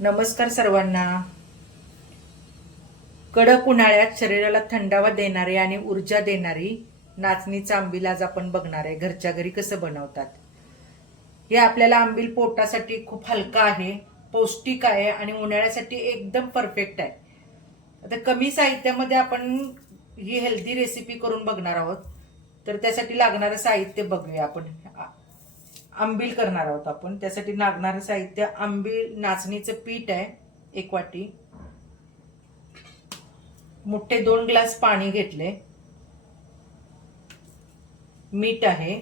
नमस्कार सर्वांना. कडक उन्हाळ्यात शरीराला थंडावा देणारी आणि ऊर्जा देणारी नाचणीचं आंबील आज आपण बघणार आहे घरच्या घरी कसं बनवतात. हे आपल्याला आंबील पोटासाठी खूप हलका आहे, पौष्टिक आहे आणि उन्हाळ्यासाठी एकदम परफेक्ट आहे. आता कमी साहित्यामध्ये आपण ही हेल्दी रेसिपी करून बघणार आहोत. तर त्यासाठी लागणारं साहित्य बघूया आपण. आंबील करणार आहोत आपण. त्यासाठी लागणारं साहित्य आंबील नाचणीचं पीठ आहे 1 वाटी, मोठे 2 ग्लास पाणी घेतले, मीठ आहे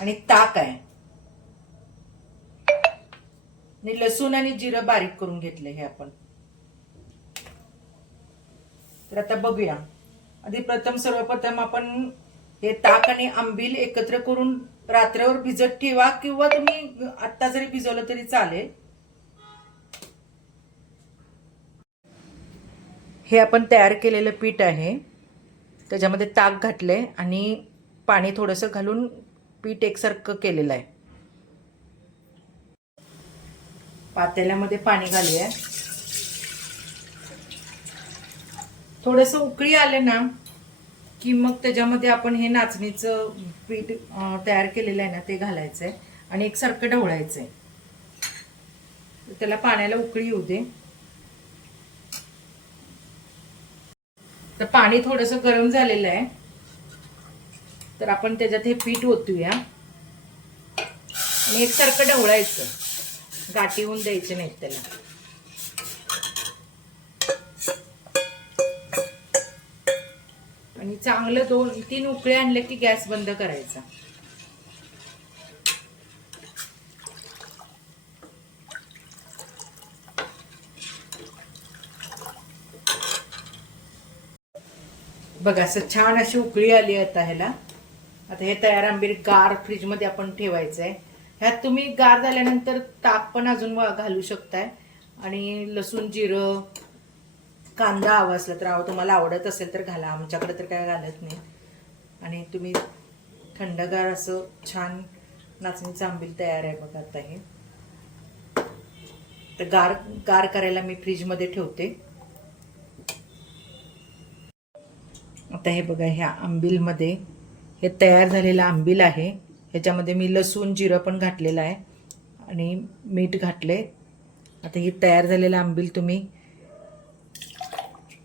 आणि ताक आहे आणि लसूण आणि जिरं बारीक करून घेतले हे आपण. तर आता बघूया. आधी सर्वप्रथम आपण हे ताक आणि आंबील एकत्र करून रात्रभर भिजत ठेवा किंवा तुम्ही आत्ता जरी भिजवलं तरी चालेल. हे आपण तयार केलेलं पीठ आहे, त्याच्यामध्ये ताक घातलंय आणि पाणी थोडंसं घालून पीठ एकसारखं केलेलं आहे. पातेल्यामध्ये पाणी घालूया. थोडंसं उकळी आले ना की मग त्याच्यामध्ये आपण हे नाचणीचं पीठ तयार केलेलं आहे ना ते घालायचंय आणि एकसारखं ढवळायचंय. त्याला पाण्याला उकळी येऊ दे. तर पाणी थोडंसं गरम झालेलं आहे, तर आपण त्याच्यात हे पीठ ओतूया आणि एकसारखं ढवळायचं, गाठी होऊन द्यायचे नाहीत त्याला. आणि चांगलं 2-3 उकळे आणले की गॅस बंद करायचा. बघा असं छान अशी उकळी आली आता ह्याला. आता हे तयार आंबील गार फ्रीज मध्ये आपण ठेवायचंय. ह्यात तुम्ही गार झाल्यानंतर ताक पण अजून घालू शकताय आणि लसूण, जिरं, कांदा हवा असला तर तुम्हाला आवडत असेल तर घाला. आमच्याकडे तर काय घालत नाही. आणि तुम्ही थंडगार असं छान नाचणीचं आंबील तयार आहे बघा. आता हे तर गार करायला मी फ्रीज मध्ये ठेवते. आता हे बघा, ह्या आंबीलमध्ये हे तयार झालेलं आंबील आहे. ह्याच्यामध्ये मी लसूण, जिरं पण घातलेलं आहे आणि मीठ घातले. आता हे तयार झालेलं आंबील तुम्ही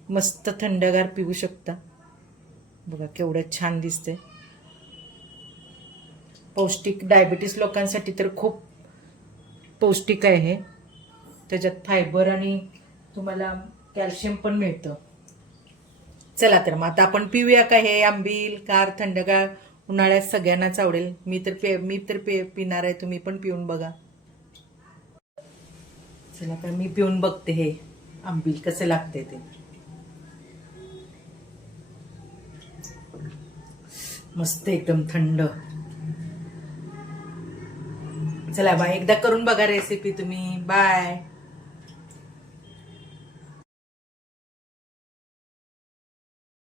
मस्त थंडगार पिऊ शकता. बघा केवढं छान दिसते. पौष्टिक, डायबिटीस लोकांसाठी तर खूप पौष्टिक आहे हे. त्याच्यात फायबर आणि तुम्हाला कॅल्शियम पण मिळतं. चला तर मग आता आपण पिऊया का हे आंबील. गार थंडगार उन्हाळ्यात सगळ्यांनाच आवडेल. मी तर पिणार आहे, तुम्ही पण पिऊन बघा. चला तर मी पिऊन बघते हे आंबील कसं लागते ते. मस्त एकदम थंड. चला बाय, एकदा करून बघा रेसिपी तुम्ही. बाय.